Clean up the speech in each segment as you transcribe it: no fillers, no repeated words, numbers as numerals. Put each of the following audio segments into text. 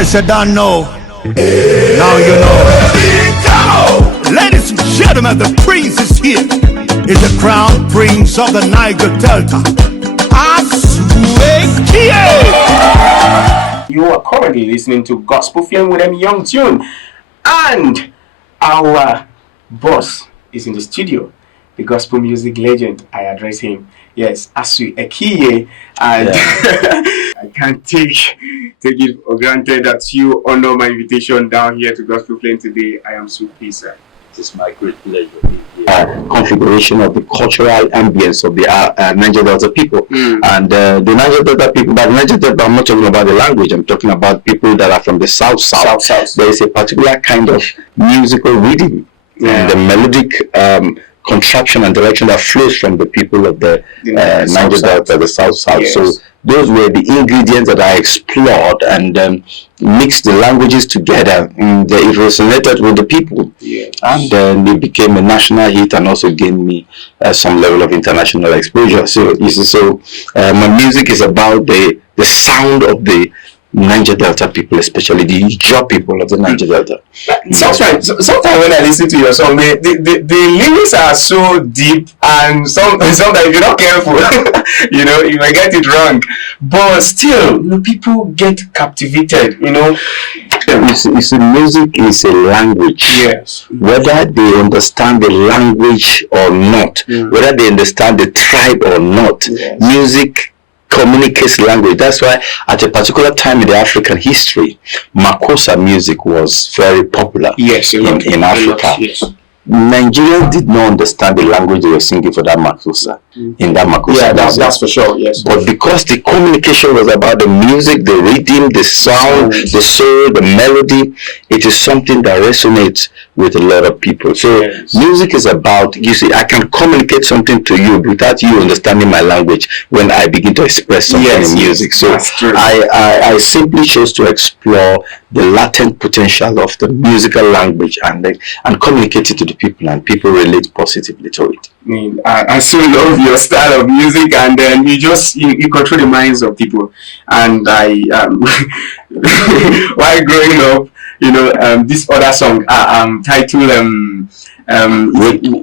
case you don't know, now you know. Ladies and gentlemen, the prince is here. Is the crown prince of the Niger Delta, Asu Ekyie. You are currently listening to Gospel Film with Emmy Young Tune, and our boss is in the studio, the gospel music legend. I address him. Yes, Asu Ekyie, and I can't take it for granted that you honor my invitation down here to Gospel Film today. I am so pleased, sir. It is my great pleasure being here. Configuration of the cultural ambience of the Niger Delta people. And the Niger Delta people, by the Niger Delta, I'm not talking about the language, I'm talking about people that are from the South. There is a particular kind of musical rhythm, the melodic contraption and direction that flows from the people of the Niger Delta, the South. Yes. So those were the ingredients that I explored and mixed the languages together. It resonated with the people, and then it became a national hit and also gained me some level of international exposure. So my music is about the sound of the Niger Delta people, especially the Ijaw people of the Niger Delta. Sometimes when I listen to your song, the lyrics are so deep, and sometimes if you're not careful, you might get it wrong. But still, people get captivated. You see, music is a language. Yes. Whether they understand the language or not, whether they understand the tribe or not, music communicates language. That's why at a particular time in the African history, Makossa music was very popular in Africa. Yes. Nigerians did not understand the language they were singing for that Makossa. In that Makossa, that's for sure. Yes. But because the communication was about the music, the rhythm, the sound, the soul, the melody, it is something that resonates with a lot of people. So music is about, you see, I can communicate something to you without you understanding my language when I begin to express something in music. So I simply chose to explore the latent potential of the musical language and communicate it to the people, and people relate positively to it. I so love your style of music, and then you control the minds of people. And I while growing up, this other song titled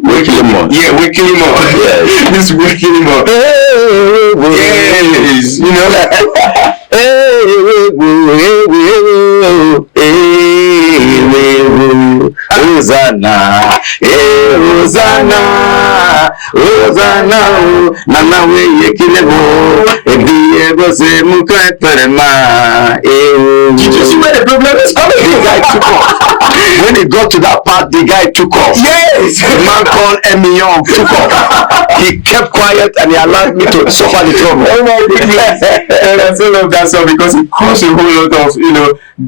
Wikilimore. Wikilimore. Yes. This Wikilimore. Hosanna, Hosanna, Hosanna, Nana we Ekilebo, Ebiebo se muka perema. Did you see where the problem is coming? The guy took off. When he got to that part, the guy took off. Yes. The man called Emmy Young took off. He kept quiet and he allowed me to suffer the trouble. Oh my goodness. And I still love that song because it caused a whole lot of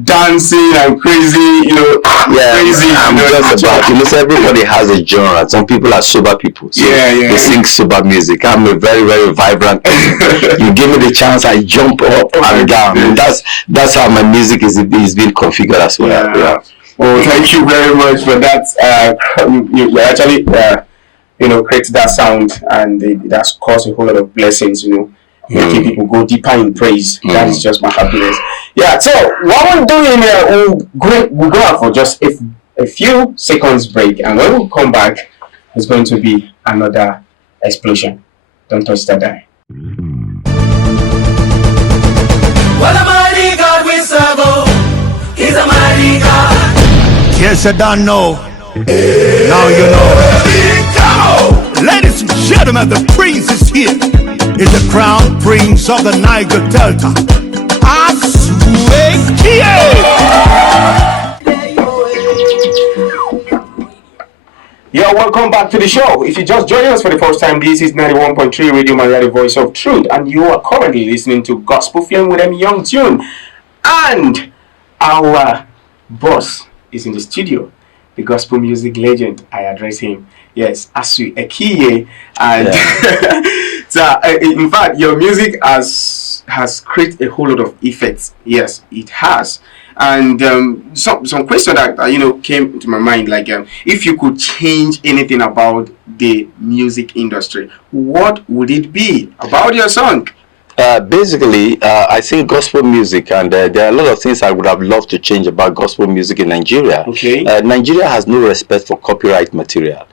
dancing and crazy, crazy. I'm just about, everybody has a genre. Some people are sober people, so they sing sober music. I'm a very, very vibrant person. You give me the chance, I jump up and down. And that's how my music is being configured as well. Yeah. Well, thank you very much for that. You actually, create that sound, and that's caused a whole lot of blessings. Making people go deeper in praise. That is just my happiness. Yeah. So what we're doing here, we'll go out for just a few seconds break, and when we come back, it's going to be another explosion. Don't touch that dial. What a mighty God we serve, He's a mighty God. Yes, you don't know, now you know. Ladies and gentlemen, the prince is here. Is the crown prince of the Niger Delta, Asu Ekyie. Yo, welcome back to the show. If you're just joining us for the first time, this is 91.3 Radio Maria, the voice of truth, and you are currently listening to Gospel Film with Emmy Young Tune. And our boss is in the studio, the gospel music legend. I address him. Yes, Asu Ekyie. And so, in fact, your music has created a whole lot of effects. Yes, it has. And some question that came to my mind, like if you could change anything about the music industry, what would it be about your song? Basically, I think gospel music, and there are a lot of things I would have loved to change about gospel music in Nigeria. Okay. Nigeria has no respect for copyright material.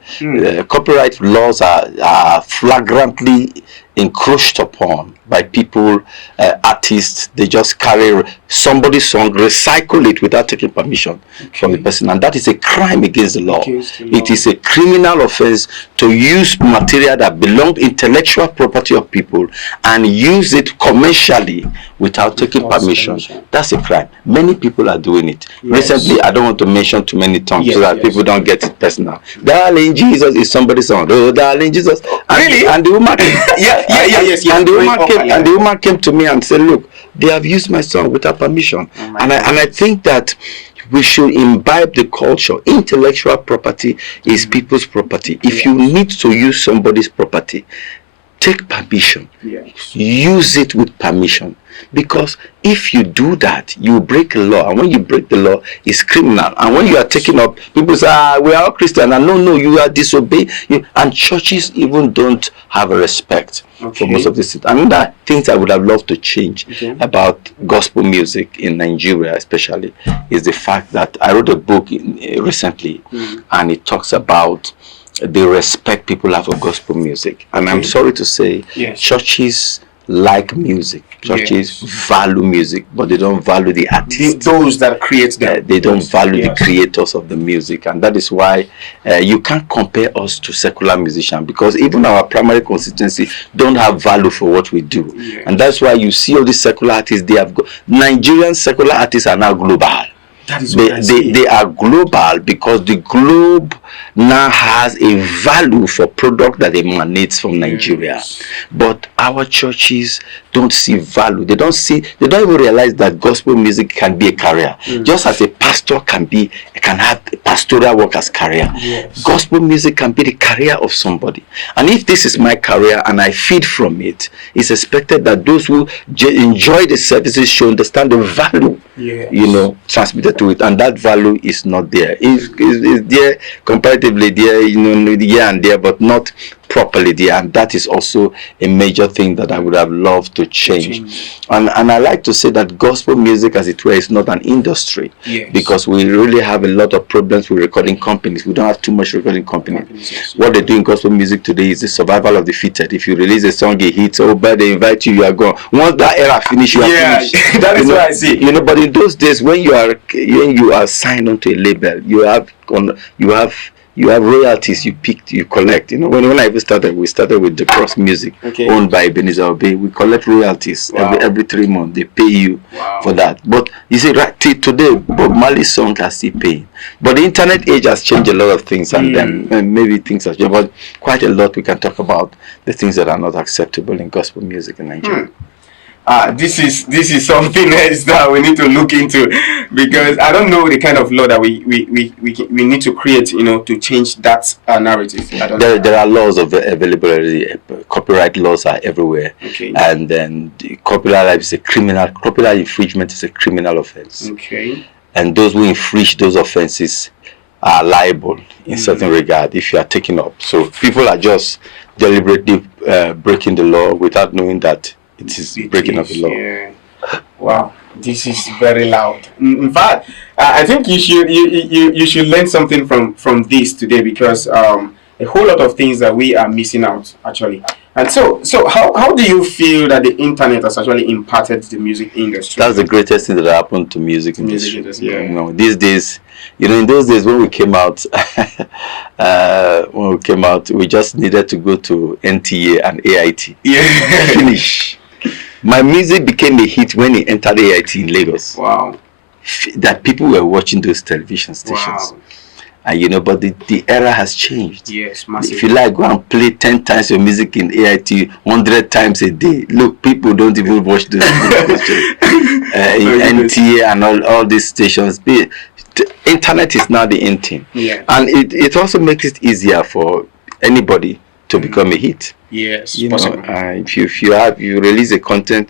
Copyright laws are flagrantly encroached upon by people, artists. They just carry somebody's song, recycle it without taking permission from the person, and that is a crime against the law. It is a criminal offense to use material that belongs intellectual property of people and use it commercially without taking permission. That's a crime. Many people are doing it. Recently, I don't want to mention too many tongues so that people don't get it personal. Darling Jesus is somebody's song. Oh, darling Jesus. And the woman and the woman came to me and said, look, they have used my song without permission. And I think that we should imbibe the culture. Intellectual property is people's property. If you need to use somebody's property, take permission. Use it with permission. Because if you do that, you break a law, and when you break the law, it's criminal. And when you are taking up, people say, we are all Christian, and no, you are disobeying. And churches even don't have a respect for most of this. I mean, that things I would have loved to change about gospel music in Nigeria, especially, is the fact that I wrote a book recently, and it talks about the respect people have for gospel music. And I'm sorry to say, churches like music. Churches value music, but they don't value the artists. Those that create them. They don't value the creators of the music. And that is why you can't compare us to secular musicians, because even our primary constituency don't have value for what we do. And that's why you see all these secular artists, they have Nigerian secular artists are now global. That is they are global because the globe now has a value for product that emanates from Nigeria. But our churches don't see value. They don't even realize that gospel music can be a career. Just as a pastor can have pastoral work as career. Gospel music can be the career of somebody. And if this is my career and I feed from it, it's expected that those who enjoy the services should understand the value transmitted to it, and that value is not there. It's there comparatively there, here and there, but not properly there. And that is also a major thing that I would have loved to change. And I like to say that gospel music, as it were, is not an industry, because we really have a lot of problems with recording companies. We don't have too much recording companies. What they do in gospel music today is the survival of the fittest. If you release a song, it hits, but they invite you, you are gone. Once that era finishes, you are finished. That is what I see. But in those days, when you are signed onto a label, you have royalties you collect. When I even started, we started with the Cross Music, owned by Ebenezer Obey. We collect royalties every 3 months. They pay you for that. But you see, right till today, Bob Marley's song are still paying. But the internet age has changed a lot of things, and then maybe things have changed. But quite a lot we can talk about the things that are not acceptable in gospel music in Nigeria. This is something else that we need to look into, because I don't know the kind of law that we need to create, to change that narrative. There are laws of availability. Copyright laws are everywhere, and then the copyright infringement is a criminal offense. And those who infringe those offenses are liable in certain regard if you are taken up. So people are just deliberately breaking the law without knowing that it is breaking of the law. Wow, this is very loud. In fact, I think you should learn something from this today, because a whole lot of things that we are missing out actually. And so how do you feel that the internet has actually impacted the music industry? That's the greatest thing that happened to music industry. These days, in those days when we came out, we just needed to go to NTA and AIT. Finish. My music became a hit when it entered AIT in Lagos. Wow. That people were watching those television stations. Wow. And but the era has changed. Yes, massively. If you like, go and play 10 times your music in AIT 100 times a day. Look, people don't even watch those NTA and all these stations. The internet is now the in thing. And it also makes it easier for anybody to become a hit. Yes, if you release a content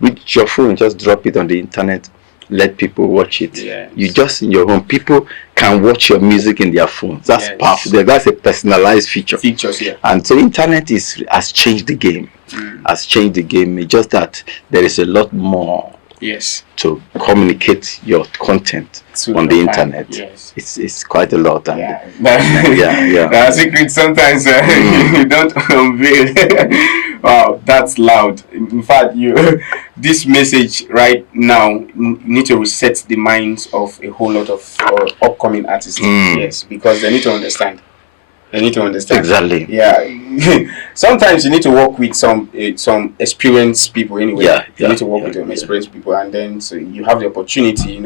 with your phone, just drop it on the internet, let people watch it. You just in your home, people can watch your music in their phones. That's powerful. That's a personalized feature. Features, And so internet has changed the game. has changed the game. It's just that there is a lot more to communicate your content on the internet. It's quite a lot. And there are secrets sometimes you don't unveil. Wow, that's loud. In fact, this message right now need to reset the minds of a whole lot of upcoming artists. Yes, because they need to understand. Exactly. Yeah. Sometimes you need to work with some experienced people anyway. You need to work with some experienced people, and then so you have the opportunity,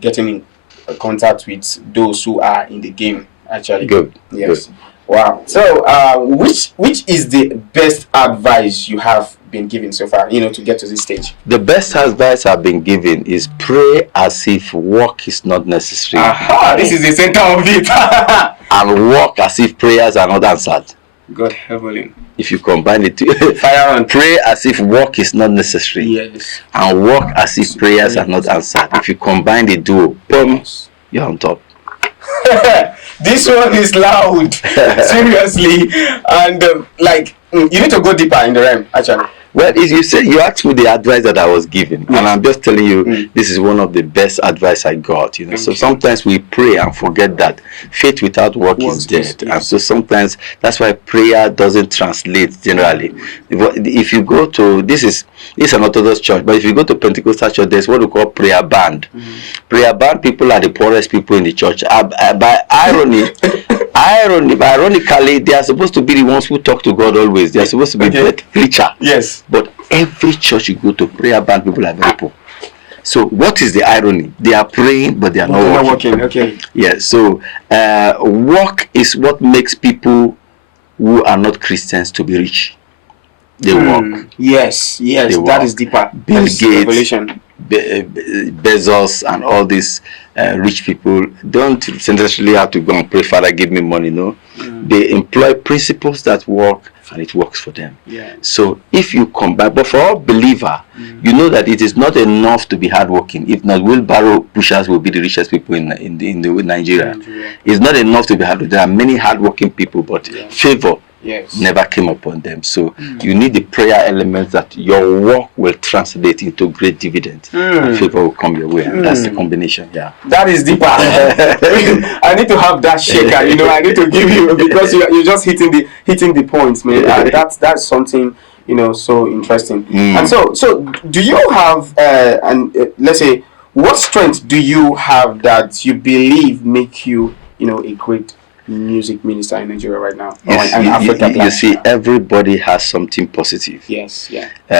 getting in contact with those who are in the game actually. Good. Yes. Good. Wow. So which is the best advice you have been given so far, to get to this stage? The best advice I've been given is pray as if work is not necessary. This is the center of it. And work as if prayers are not answered. God heaven. If you combine it, fire on. Pray as if work is not necessary. Yes. And work as if prayers are not answered. If you combine the duo, boom, you're on top. This one is loud. Seriously. And you need to go deeper in the realm actually. Well, if you asked me the advice that I was given, and I'm just telling you, this is one of the best advice I got. So sometimes we pray and forget that faith without work is dead, and so sometimes that's why prayer doesn't translate generally. If you go to this is an Orthodox church, but if you go to Pentecostal church, there's what we call prayer band. Prayer band people are the poorest people in the church. Ironically, they are supposed to be the ones who talk to God always. They are supposed to be the preacher. Yes. But every church you go to, prayer band people are very poor. So what is the irony? They are praying, but they are not working. Okay. Yeah. So work is what makes people who are not Christians to be rich. They work. Yes. That is deeper. Bill Gates, Bezos, and all these rich people don't necessarily have to go and pray, Father, give me money. No, they employ principles that work, and it works for them. So if you combine, but for all believer, you know that it is not enough to be hardworking. If not, wheelbarrow pushers will be the richest people in Nigeria. It's not enough to be hardworking. There are many hardworking people, but favor never came upon them. So you need the prayer elements that your work will translate into great dividend, and favor will come your way, and that's the combination. That is deeper. I need to have that shaker. I need to give you, because you're just hitting the points, man. That's something so interesting. And so do you have let's say, what strength do you have that you believe make you a great music minister in Nigeria right now? You see, everybody has something positive. Yes.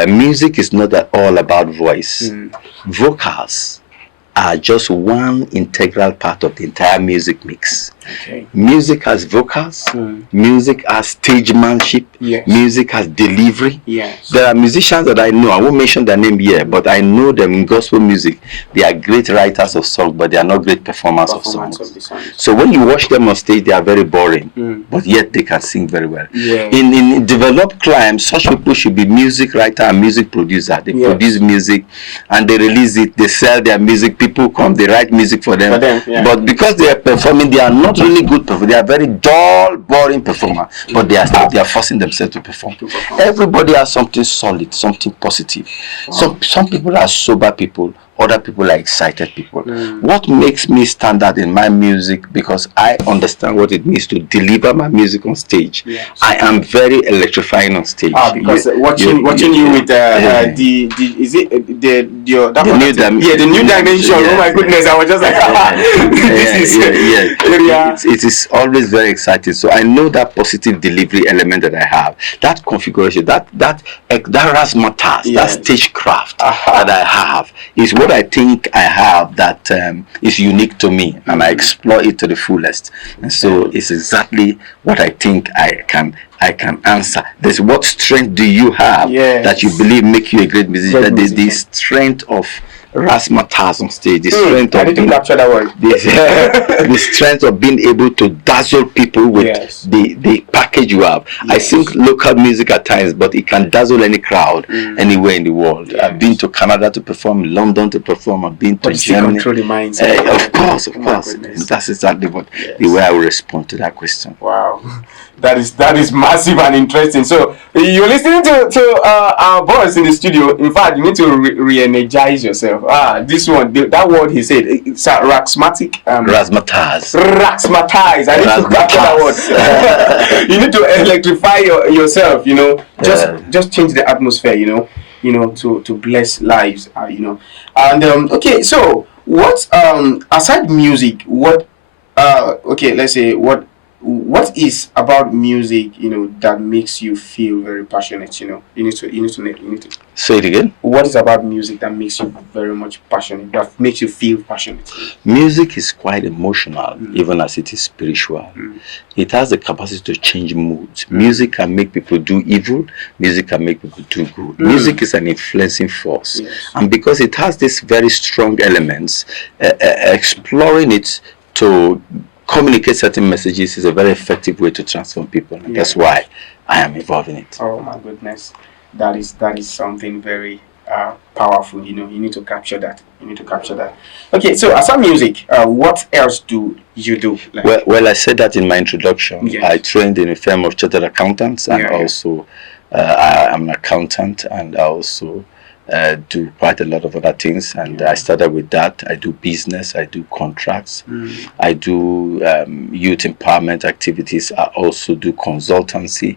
Music is not at all about voice. Vocals are just one integral part of the entire music mix. Music has vocals, music has stagemanship, music has delivery. There are musicians that I know, I won't mention their name here, but I know them in gospel music. They are great writers of songs, but they are not great performers of songs. So when you watch them on stage, they are very boring, but yet they can sing very well. In developed climes, such people should be music writer and music producer. They produce music and they release it, they sell their music, people come, they write music for them. But because they are performing, they are not really good performers. They are very dull, boring performers, but they are forcing themselves to perform. Everybody has something solid, something positive. Some people are sober people, other people are excited people. What makes me stand out in my music, because I understand what it means to deliver my music on stage. I am very electrifying on stage. Because watching you with the new dimension. Oh my goodness, I was just like, it is always very exciting. So I know that positive delivery element that I have, that configuration, that razzmatazz, that stagecraft that I have, is what I think I have that is unique to me, and I explore it to the fullest. And so it's exactly what I think I can answer. There's what strength do you have that you believe make you a great musician? There's the strength of razzmatazz on stage, the strength of the strength of being able to dazzle people with the package you have. I sing local music at times, but it can dazzle any crowd anywhere in the world. I've been to Canada to perform, London to perform, I've been to Germany. Control the minds. Of course. That's exactly the way I will respond to that question. Wow. That is massive and interesting. So you're listening to our boss in the studio. In fact, you need to re-energize yourself. This one, that word he said, it's a raxmatic. Razzmatazz. Raxmatize. I need to capture that word. You need to electrify yourself. You know, just change the atmosphere. You know, to bless lives. You know, and okay. So what aside music, what okay, let's say what is about music, you know, that makes you feel very passionate? You know, you need to say it again. What is about music that makes you very much passionate, that makes you feel passionate? Music is quite emotional, even as it is spiritual. It has the capacity to change moods. Music can make people do evil. Music can make people do good. Music is an influencing force, and because it has these very strong elements, exploring it to communicate certain messages is a very effective way to transform people, and that's why I am involved in it. Oh my goodness, that is something very powerful. You know, you need to capture that. Okay, so aside music, what else do you do? Like, well, I said that in my introduction. I trained in a firm of chartered accountants, and also I am an accountant, and I also do quite a lot of other things, and I started with that. I do business, I do contracts, I do youth empowerment activities. I also do consultancy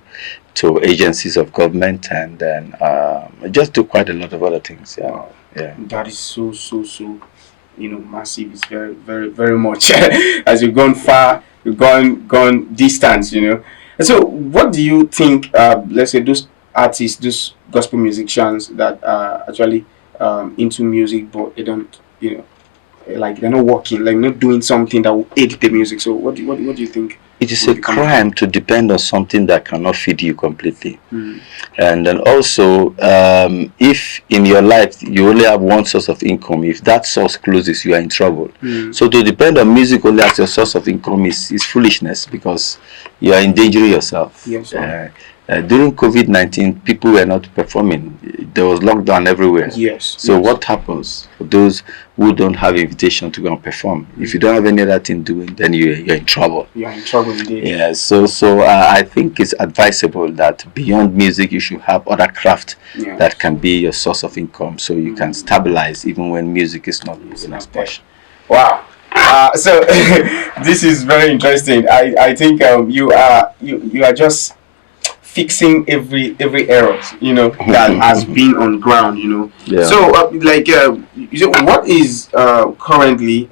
to agencies of government, and then I just do quite a lot of other things. That is so you know, massive. It's very, very, very much. As you've gone far, you've gone distance, you know. And so what do you think, let's say those artists, those gospel musicians that are actually into music, but they don't, you know, like they're not working, like not doing something that will aid the music? So what do you think? It is a crime to depend on something that cannot feed you completely. And then also, if in your life you only have one source of income, if that source closes, you are in trouble. So to depend on music only as your source of income is foolishness, because you are endangering yourself. During COVID-19, people were not performing. There was lockdown everywhere. So what happens for those who don't have invitation to go and perform? If you don't have any other thing doing, then you're in trouble. You're in trouble indeed. Yeah. So I think it's advisable that beyond music, you should have other craft that can be your source of income, so you can stabilize even when music is not as passion. Wow. So this is very interesting. I think you are just fixing every error, you know, that has been on ground, you know. So what is currently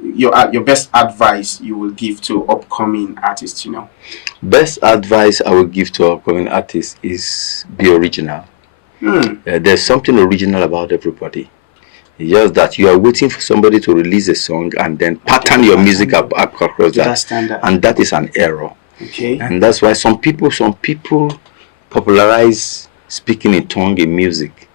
your best advice you will give to upcoming artists, you know? Best advice I will give to upcoming artists is be original. There's something original about everybody. It's just that you are waiting for somebody to release a song and then pattern your music up across that, and that is an error. And that's why some people popularize speaking in tongue in music.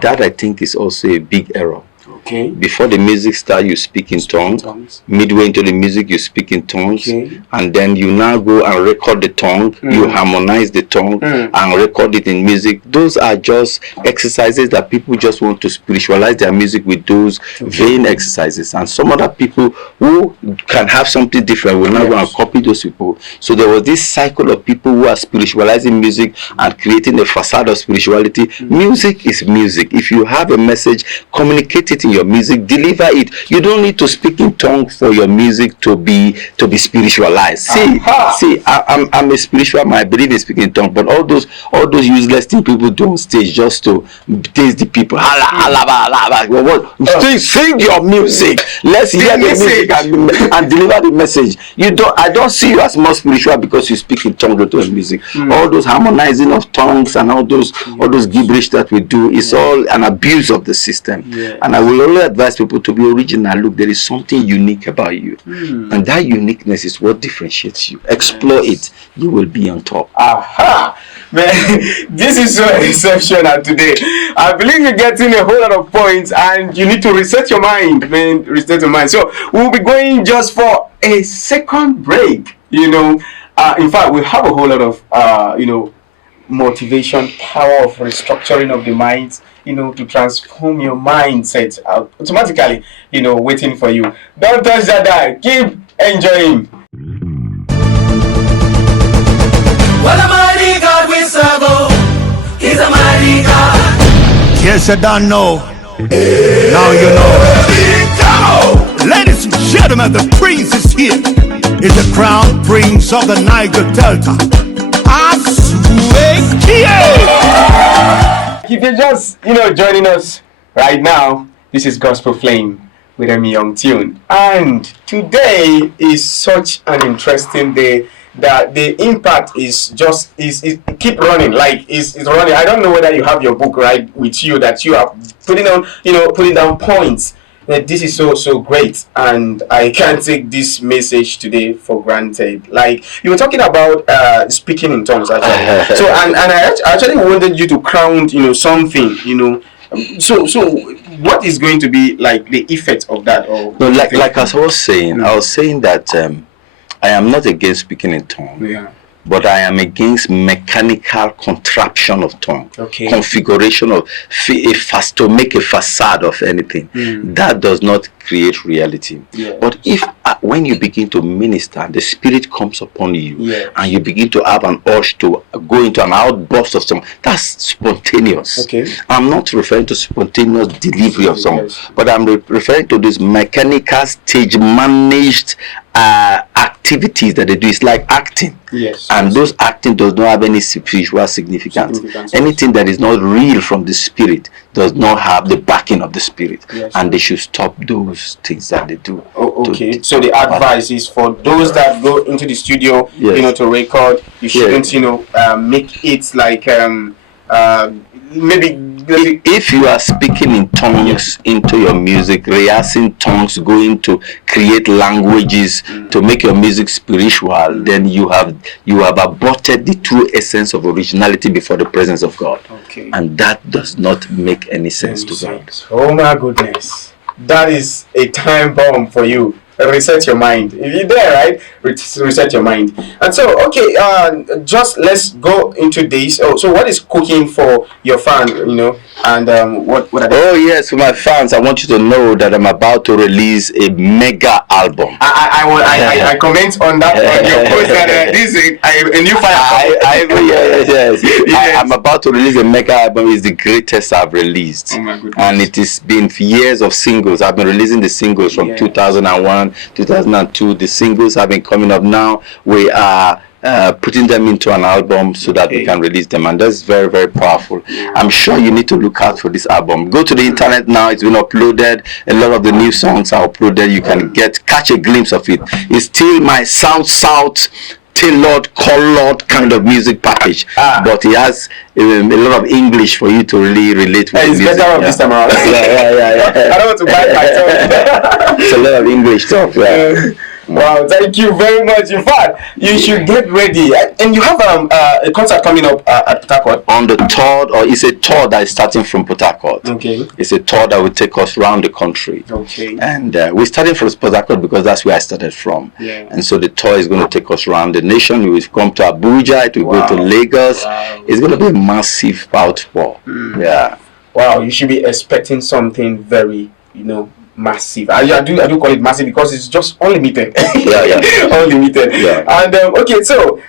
That I think is also a big error. Before the music starts, you speak in tongues. Midway into the music, you speak in tongues, and then you now go and record the tongue. You harmonize the tongue and record it in music. Those are just exercises that people just want to spiritualize their music with, those vain exercises. And some other people who can have something different will now go and copy those people. So there was this cycle of people who are spiritualizing music and creating a facade of spirituality. Music is music. If you have a message, communicate it in your music, deliver it. You don't need to speak in tongues for your music to be spiritualized. See, I'm a spiritual man. I believe in speaking in tongues, but all those useless things people do on stage just to taste the people. Sing your music. Let's hear the music and deliver the message. I don't see you as more spiritual because you speak in tongues to music. All those harmonizing of tongues and all those gibberish that we do is all an abuse of the system. And I will only advise people to be original. Look, there is something unique about you, and that uniqueness is what differentiates you. Explore it, you will be on top. Man, this is so exceptional today. I believe you're getting a whole lot of points, and you need to reset your mind, man. Reset your mind. So we'll be going just for a second break. You know, in fact, we have a whole lot of motivation, power of restructuring of the mind, you know, to transform your mindset automatically, you know, waiting for you. Don't touch that dial. Keep enjoying. case you don't know, now you know. Big Camo! Ladies and gentlemen, the prince is here. Is the crown prince of the Niger Delta, Asu Ekyie. If you're just, joining us right now, this is Gospel Flame with Emmy Young Tune. And today is such an interesting day that the impact is keep running, like it's running. I don't know whether you have your book right with you that you are putting down points. That this is so great, and I can't take this message today for granted. Like you were talking about speaking in tongues, actually. So and I actually wanted you to crown something, So what is going to be like the effect of that? Or no, like as I was saying, I was saying that I am not against speaking in tongues. Yeah. But I am against mechanical contraption of tongue, configuration of to make a facade of anything. That does not create reality. Yeah. But if when you begin to minister, the Spirit comes upon you, and you begin to have an urge to go into an outburst of song, that's spontaneous. Okay. I'm not referring to spontaneous delivery of song, but I'm referring to this mechanical, stage managed activities that they do. It's like acting. Yes. And those acting does not have any spiritual significance. Anything that is not real from the Spirit does not have the backing of the Spirit. Yes. And they should stop those things that they do. Oh, okay. So the advice is for those that go into the studio, to record, you shouldn't, make it like maybe if you are speaking in tongues into your music, rehearsing tongues, going to create languages to make your music spiritual, then you have aborted the true essence of originality before the presence of God. Okay. And that does not make any sense to God. Oh my goodness, that is a time bomb for you. Reset your mind. If you're there, right, reset your mind. And so, okay, just let's go into this. So what is cooking for your fan, and what are they? Oh yes, for my fans, I want you to know that I'm about to release a mega album. I comment on that on your post that this is a new fire. Yes. I'm about to release a mega album. It's the greatest I've released. Oh my goodness. And it has been years of singles. I've been releasing the singles from 2001, 2002. The singles have been coming up now. We are putting them into an album so that we can release them, and that's very, very powerful. I'm sure you need to look out for this album. Go to the internet now. It's been uploaded. A lot of the new songs are uploaded. You can catch a glimpse of it. It's still my South tailored, colored kind of music package, but it has a lot of English for you to really relate with. It's music. better this time around. I don't want to buy myself. It's a lot of English stuff. Wow, thank you very much. In fact, you should get ready. And you have a concert coming up at Port Harcourt. On the 3rd, or it's a tour that is starting from Port Harcourt. Okay. It's a tour that will take us around the country. Okay. And we're starting from Port Harcourt because that's where I started from. Yeah. And so the tour is going to take us around the nation. We'll come to Abuja, it will go to Lagos. Wow. It's going to be a massive outpour. Yeah. Wow, you should be expecting something very, massive. I do call it massive because it's just unlimited. Unlimited. Yeah. And okay, so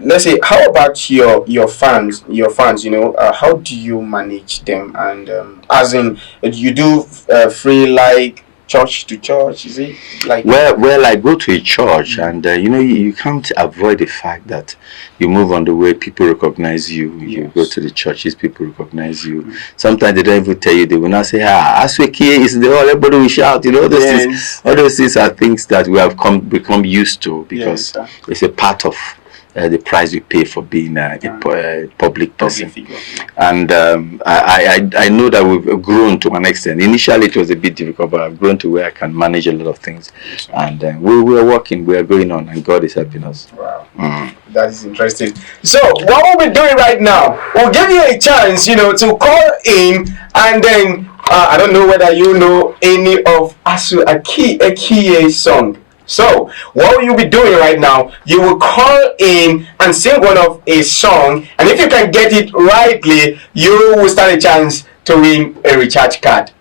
let's say, how about your fans? How do you manage them? And as in, you do free like church to church, is it like? Well, I go to a church, and you can't avoid the fact that you move on the way people recognize you. You go to the churches, people recognize you. Sometimes they don't even tell you. They will not say, Asu Ekyie is the everybody will shout. All those things are things that we have become used to because it's a part of the price we pay for being a public person. And I know that we've grown to an extent. Initially it was a bit difficult, but I've grown to where I can manage a lot of things. And we are working, we are going on, and God is helping us. Wow. That is interesting. So what we'll be doing right now, we'll give you a chance, to call in, and then I don't know whether you know any of Asu Ekye's song. So what will you be doing right now? You will call in and sing one of a song, and if you can get it rightly, you will stand a chance to win a recharge card.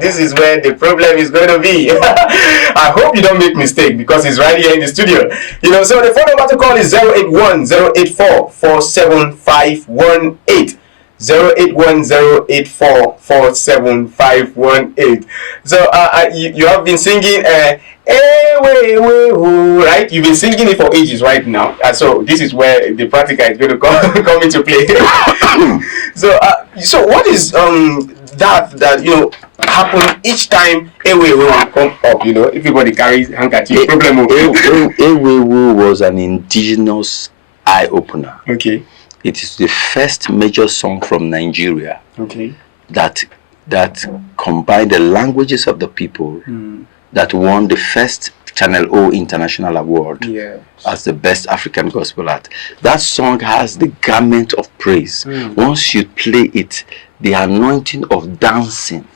This is where the problem is going to be. I hope you don't make mistake because it's right here in the studio. So the phone number to call is 081-084-47518. 08108447518. So you have been singing right? You've been singing it for ages right now. So this is where the practical is going to come into play. So what is that happen each time will come up? Everybody carries handkerchief. Problem. Was an indigenous eye opener. Okay. It is the first major song from Nigeria. Okay. That combined the languages of the people. That won the first Channel O International Award as the best African gospel act. That song has the garment of praise. Once you play it, the anointing of dancing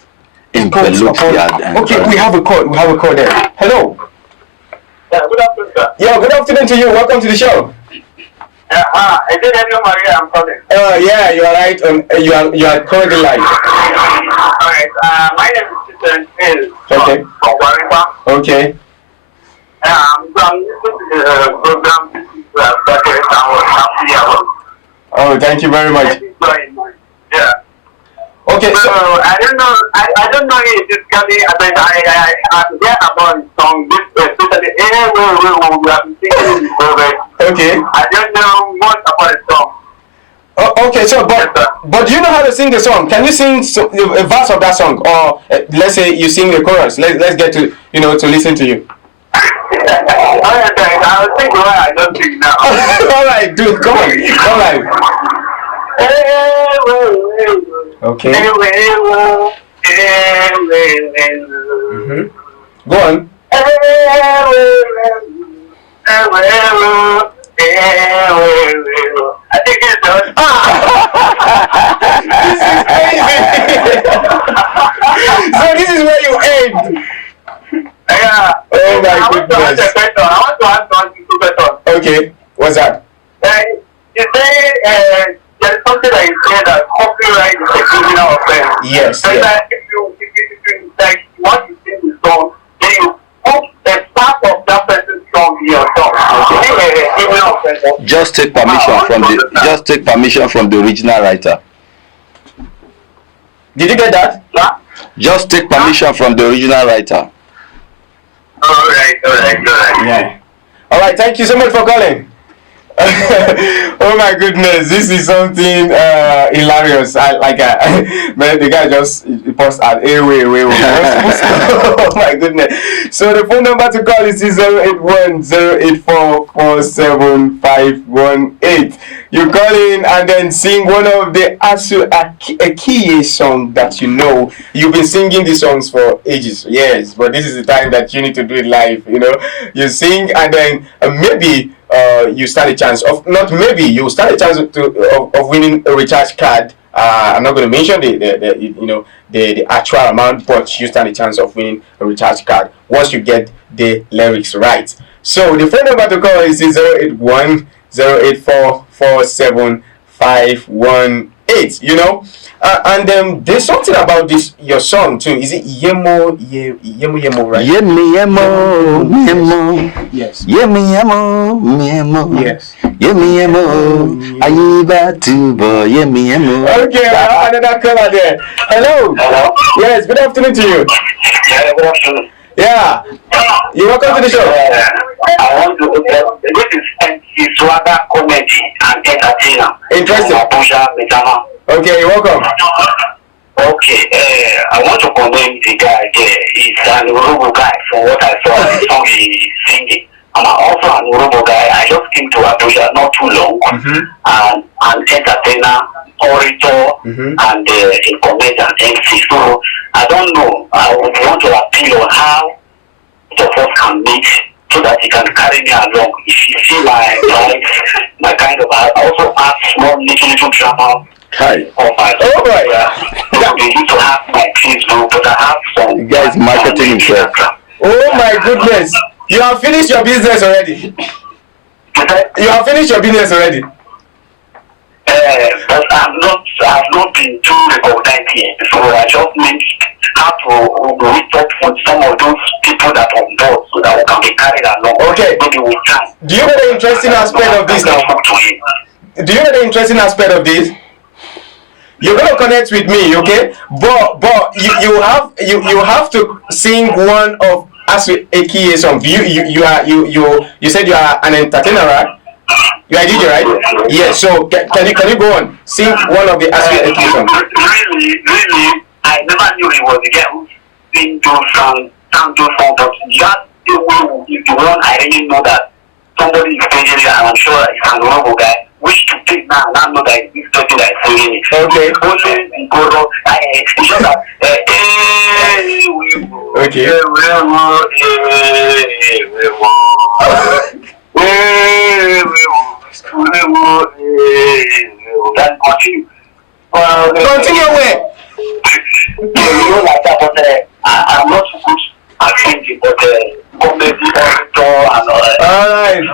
envelops you. Okay, we have a call there. Hello. Yeah, good afternoon, sir. Yeah, good afternoon to you. Welcome to the show. I did Emmy Maria, I'm calling. Yeah, you are right. You are currently live. Alright, my name is Sister Phil. Okay. From Waripa. Okay. I'm listening to the program. This is Oh, thank you very much. Yeah. Okay, so I don't know if this coming. I hear about the song. This especially we have been singing this already. Okay. I don't know much about the song. Oh, okay, so but do you know how to sing the song? Can you sing a verse of that song, or let's say you sing the chorus? Let's get to to listen to you. I'll sing the one I don't sing now. All right, dude, come on. All right. Okay. Go on. I think it's done. So this is where you aim. Yeah. Oh my goodness. I want to ask one question. Okay. What's that? You say there's something that you say that copyright is a criminal offense. Yes. So that if you like what you sing the song, then you put a part of that person's song in your song. Just take permission from the original writer. Did you get that? Yeah. Just take permission from the original writer. All right. Yeah. All right. Thank you so much for calling. Oh my goodness, this is something hilarious. Man, the guy just paused at oh my goodness. So the phone number to call is 08108447518. You call in and then sing one of the Asu Ekyie song that you know. You've been singing these songs for ages, yes, but this is the time that you need to do it live. You sing and then maybe you stand a chance of you stand a chance of winning a recharge card. I'm not going to mention the actual amount, but you stand a chance of winning a recharge card once you get the lyrics right. So the phone number to call is 08108447518. And there's something about this your song too. Is it Yemo, right? Yemo. Yes. Yemo. Yes. Yemo. Ayiba tubo. Yemo. Okay, another caller there. Hello. Yes. Good afternoon to you. Yeah, good afternoon. Yeah. You're welcome to the show. I want to this is MC Swagger comedy and entertainer. Interesting. Okay, you're welcome. Okay, I want to commend the guy there. He's an Urubu guy from what I saw the song he's singing. I'm also an Urubu guy. I just came to Abuja not too long. And an entertainer, orator, and a comedian, MC. So I don't know. I would want to appeal on how the of us can meet so that he can carry me along. If you see my life, my kind of, I also ask small little drama. Hi. Oh my God. They used to have my Facebook, but I have some. You guys marketing himself. Oh my goodness. You have finished your business already. You have finished your business already. But I've not been too recognized yet. So I just need how to reach out with some of those people that are on board so that we can be carried along. Okay. Maybe we can. Do you know the interesting aspect of this now? Do you know the interesting aspect of this? you're gonna connect with me, okay? But you have to sing one of Asu Ekyie song. You said you are an entertainer, right? You are a DJ, right? Yes. So can you go on sing one of the Asu Ekyie songs? Really, I never knew he was a guy who sing those songs, but just the one is the one I didn't know that somebody is singing it, and I'm sure it's an honorable guy. Wish to take now and I know that it's person that is singing it. Okay. Only the go it's just that okay. Continue where? Like that, but I'm not so good at singing, but comedy and all that. Alright.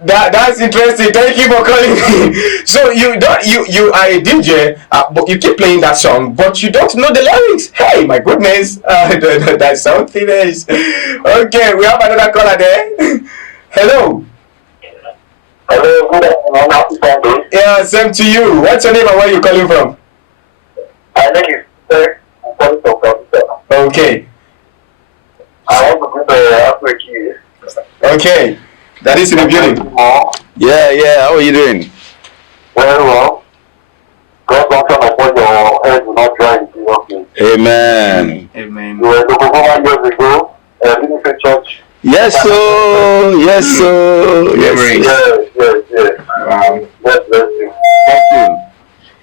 That's interesting. Thank you for calling me. So you are a DJ, but you keep playing that song, but you don't know the lyrics. Hey, my goodness, that's something else. Okay, we have another caller there. Hello. Hello, good afternoon. Yeah, same to you. What's your name and where you calling from? My name is Sir. I'm calling from Kabuta. Okay. I want to go to Asu Ekyie. Okay. That is in the building. Yeah. How are you doing? Very well. God don't come upon your head will not dry in Jesus' name. Amen. Amen. You were looking over years ago, Ministry Church. Yes, sir. Yes. Wow. God bless you. Thank you.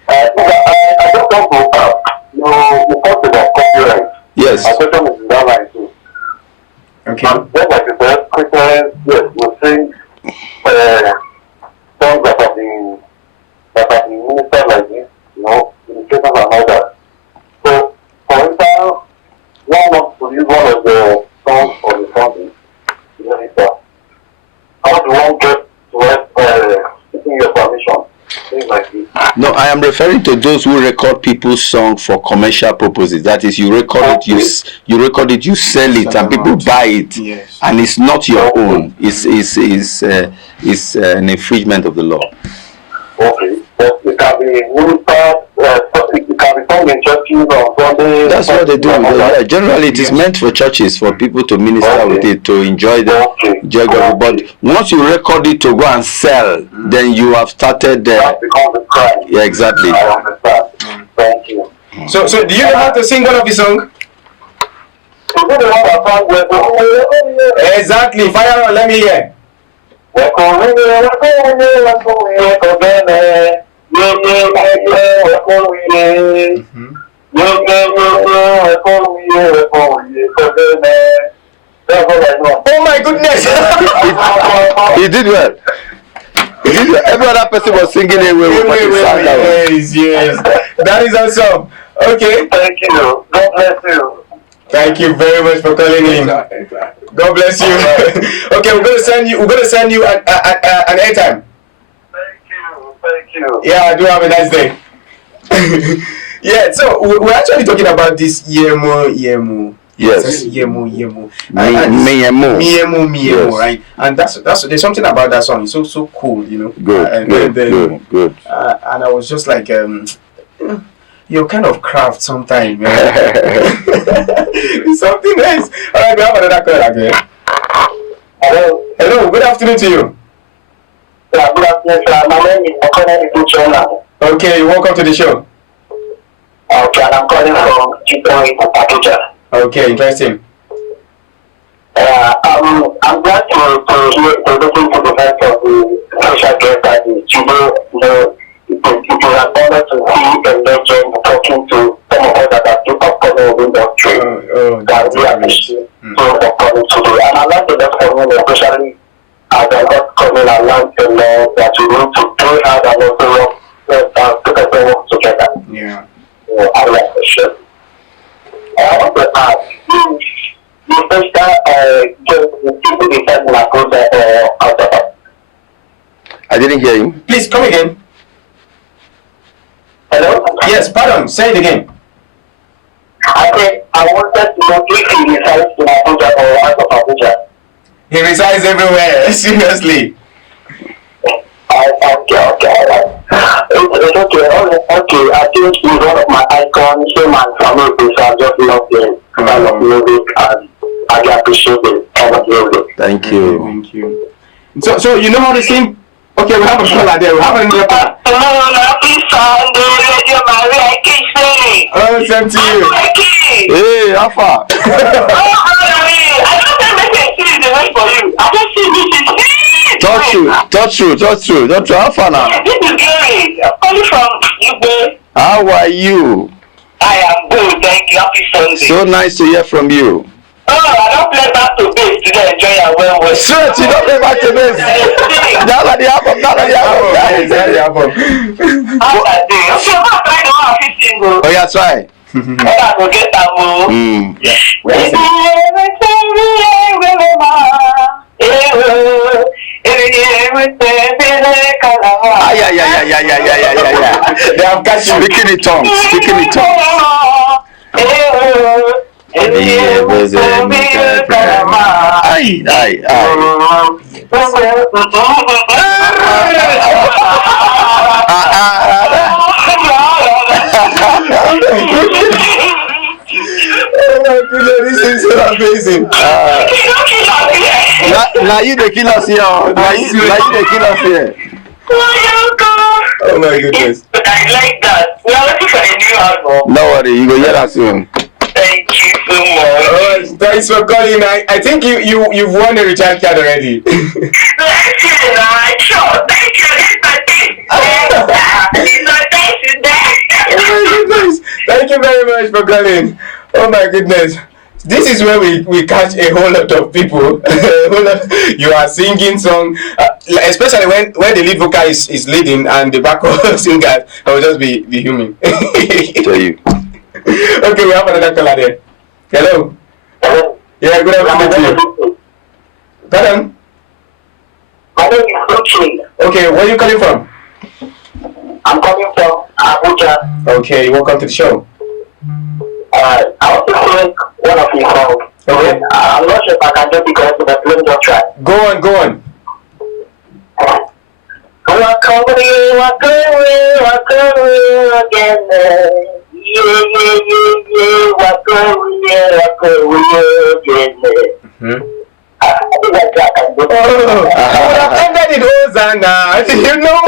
I just want to you talked about copyright. Yes. My question is in that line too. Okay. And just like you said, Christians, yes, we sing songs that have been ministered like this, in cases and all that. So, for instance, one wants to use one of the songs for the family. How do one get to seeking your permission? Things like this. No, I am referring to those who record people's song for commercial purposes. That is, you record it, you sell it, and people buy it, yes. And it's not your own. It's an infringement of the law. Okay, but it can be ministered, it can be sung in churches on Sunday. That's what they do. Generally, it is meant for churches, for people to minister with it, to enjoy the God. But once you record it to go and sell, then you have started. That becomes a crime. Yeah, exactly. I understand. Thank you. So do you know how to sing one of the song? Exactly. Fire on. Let me hear. Oh my goodness! He did well. Every other person was singing away. Yes. That is awesome. Okay. Thank you. God bless you. Thank you very much for calling in. God bless you. Okay, we're gonna send you an airtime. Thank you. Yeah, do have a nice day. Yeah, so we're actually talking about this Yemu. Yes. Yemu. Yes. Right? And that's there's something about that song. It's so cool, Good. Good. And I was just like, you're kind of craft sometimes, man. It's something else. All right, we have another call again. Hello. Good afternoon to you. Yeah, good afternoon, sir. My name is Okonemi. Okay, welcome to the show. Okay, and I'm calling from Chitoi, Abuja. Okay, interesting. I'm glad to listen to the rest of the social guest that is it was an honor to see a legend talking to some of us that are still upcoming in the industry that we appreciate so upcoming today. And I'd like to let everyone, especially as I'm upcoming and learn to know that we need to play hard and also work together. Yeah. I like the show. I want to ask, you first I didn't hear you. Please come again. Hello? Yes, pardon. Say it again. I said I wanted to know if he resides in Abuja or out of Abuja. He resides everywhere. Seriously. Okay. It's okay. Okay. I I think he's one of my icons, him and Samuel, so I just love the kind of music and I appreciate the kind of music. Thank you. Thank you. So you know how to sing? Okay, we have a caller there. We have another part. Oh, same to you. Hey, how far? I don't have anything to wait for you. I just see this is Touch you. How far now? This is Gary. I'm calling from Igbo. How are you? I am good, thank you. Happy Sunday. So nice to hear from you. Oh, I don't play back to base today. Enjoy your well. Straight, you don't play back to base. That's the album. How I do. Okay, I'm trying to have 15 Oh yeah, try. I go get that move. Yeah. They have got you speaking in tongues. Oh my goodness, this is so amazing. Now you the killers here. Now you the killers here. Oh my goodness. I like that. We are looking for a new album. No worry, you go hear that soon. Thank you so much. Thanks for calling. I think you've won a recharge card already. Thank you, sure. Thank you. Oh my goodness. Thank you very much for calling. Oh my goodness. This is where we catch a whole lot of people. You are singing song, especially when the lead vocal is leading and the backup singer will just be human. Tell you. Okay, we have another caller there. Hello. Yeah, good afternoon to you. Pardon? My name is Uchi. Okay, where are you calling from? I'm coming from Abuja. Okay, welcome to the show. I want to sing one of your songs. Okay. I'm not sure if I can get it correct, but let me just try. Go on. Walk away again. Yeah. Walk away again. I think that's what I can do. I would have ended it Hosanna. You know.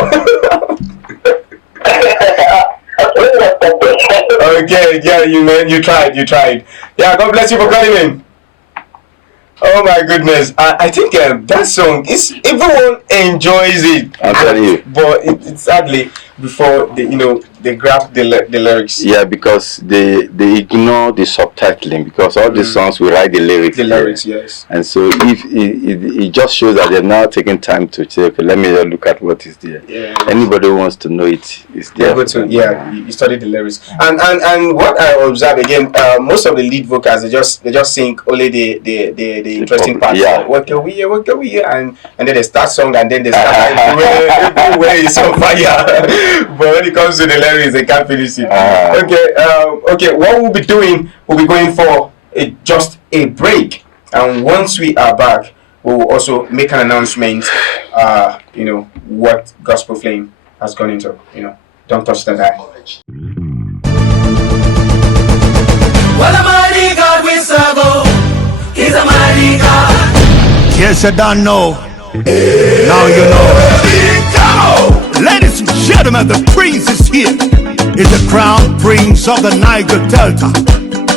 Okay, yeah, you tried. Yeah, God bless you for calling in. Oh my goodness, I think that song is everyone enjoys it. I'm telling you. But it's sadly before they grasp the lyrics. Yeah, because they ignore the subtitling, because all these songs we write the lyrics. The lyrics, yes. And so if it just shows that they're now taking time to say, okay, let me look at what is there. Yeah. Anybody who wants to know it is there. You study the lyrics. And what I observe again, most of the lead vocals they just sing only the interesting parts. Yeah. What can we and then they start song and then they start everywhere is on fire. But when it comes to the lyrics, they can't finish it. Okay. What we'll be doing, we'll be going for just a break, and once we are back, we will also make an announcement. What Gospel Flame has gone into. Don't touch the dial. What a mighty God we serve, oh, He's a mighty God. Yes, you don't know. Now you know. Ladies and gentlemen, the prince is here. He's the crown prince of the Niger Delta.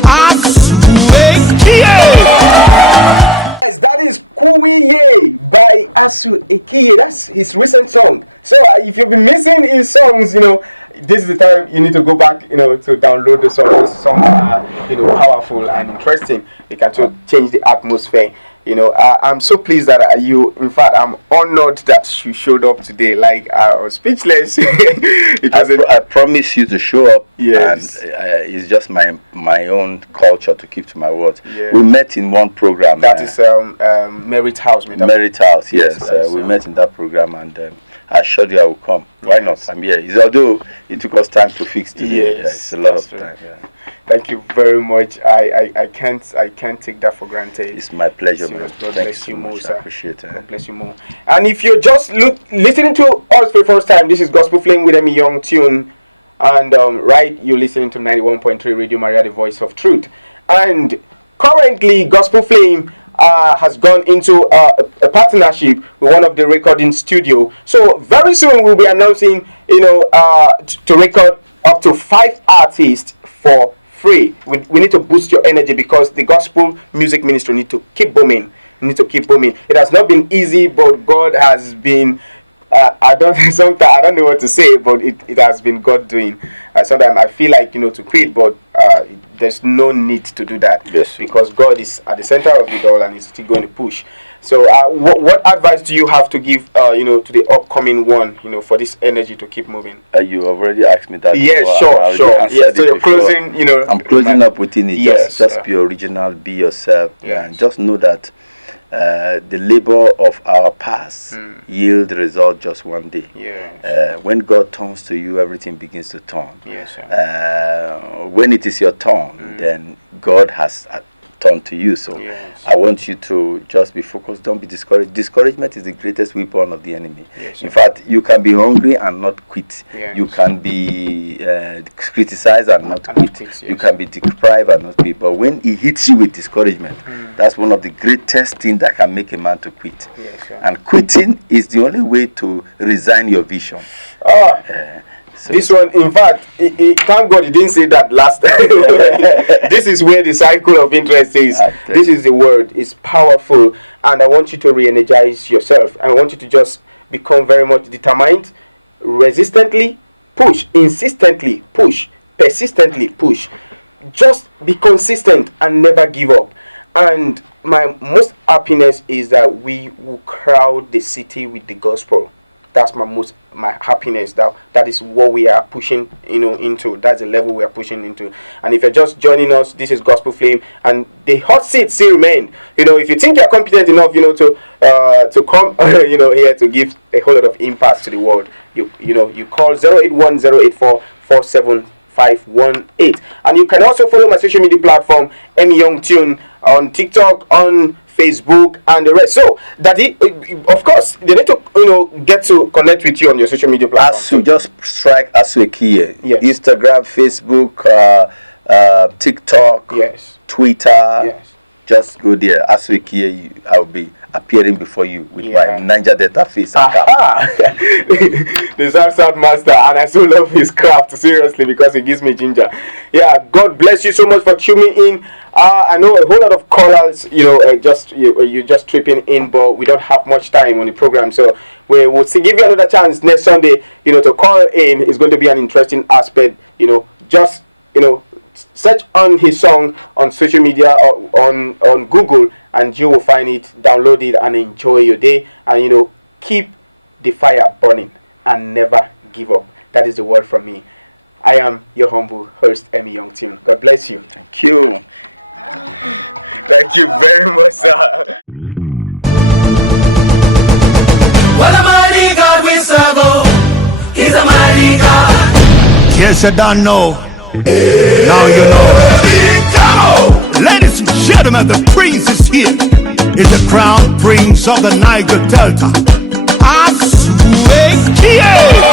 Asu Ekyie. Yes, that is Kuwiye by Asu Ekyie. That's his recent song. So if you've been missing his songs, this is the time you need to go back, to download the song. Those songs are, powerful and interesting. They can change the atmosphere. I'm so pleased that in fact, I'm honored that you showed up today. Like, I was speechless. I promise you to show up. Yes. And it's just my own culture to keep to my words. Yeah. We met in one program. That is Merit House. Merit House, yes. We met in that program, and I assured you I would come. Why not? I'm here. Although it took us time to fix today. Yes, it's a lot of time. Yeah. Thank you very much. I can't take that for granted. It's my pleasure, man. God bless you more, sir. I appreciate it. God bless you more. And if you're just listening to us for the first time, this is Gospel Flame with Emmy Young Tune. And right, you're listening to 91.3 Radio Maria, the voice of truth. And currently, Gospel Flame has gone into a partnership with one of the recording studio. So very soon we'll be announcing, to record up to 5 artists for free. We need to boost your energy because the gospel music ministry need to keep booming. It has not been easy, but God has been. I don't know what to say, but it has been God doing. Sometimes I feel like to quit, but there's no need to do that. Yes. Because God is at the center of it all and is still going to push. So what advice do you have to give to the upcoming one, for this energy to keep moving? You already asked me that. Yes, before. sure. Yes, so you're closing, I'm closing up within it. Yes, just be original, be yourself, yes. and just know that the labor of our past yield result just one day. Yes. When God turns to you, everything begins to turn. Yes, sir. When it is your turn, then God has turned to you. So yes. I want you to just be focused. Don't be discouraged. Discouragement is the greatest weapon of the enemy. Yes, in fact, you can be hungry and not quit. Yes. You can be criticized and not quit. Yes. You can be deprived and not quit. But when he hits you with discouragement, that's one of the greatest things that can make a man to quit. Yes, sir. And quitting is the only way to resign your vision. So this one, in fact, thank God you didn't say that last time. This is where the cycle of interest is. This is the word. It's powerful. And I want you to re-energize yourself. I want you to just become very much determined, resistantly push, insistently push, persistently push. Just be consistent and never give up. And my most happiness is that we will crowd the city with the gospel. That's my happiness. That is what we are pushing into. That's the level we are pushing into. And if you're just joining us, this is Gospel Flame, and the hot seats still remain. If you think you're competent enough to come here to give a whole lot of impact to the world, you call 08108447518. And you can also follow my social media platform, Emmy Young Tune, on TikTok, on Facebook, and the rest. So that of course they need to get to connect with you on your social media platform. Just strike Asu Ekyie. Yes. Instagram, Facebook, TikTok, yes, Twitter. Yes. Just go there. Asu Ekyie, I'll be appearing before you with my Niger Delta face and cap. The South Master, and I so love his craft, seriously, because it gives me ginger. Yeah, God bless you so much for tuning in. I know a whole lot of callers, you're just tripping in, but we don't have much time on the program, so we will give you another chance next Sunday, to call in. It's going to be an interesting aspect, search on his song on social media or on Google, and you will find it, download it, and enjoy your day, and keep the fire burning and never give up. That is the word from me. I am your humble host, Emmy Young Tune. God bless you. Thank you. Thank you very much, sir. What a mighty God we serve, oh, he's a mighty God. Yes, you don't know. Now you know. Big Camo! Ladies and gentlemen, the prince is here. Is the crown prince of the Niger Delta. Asu Ekyie!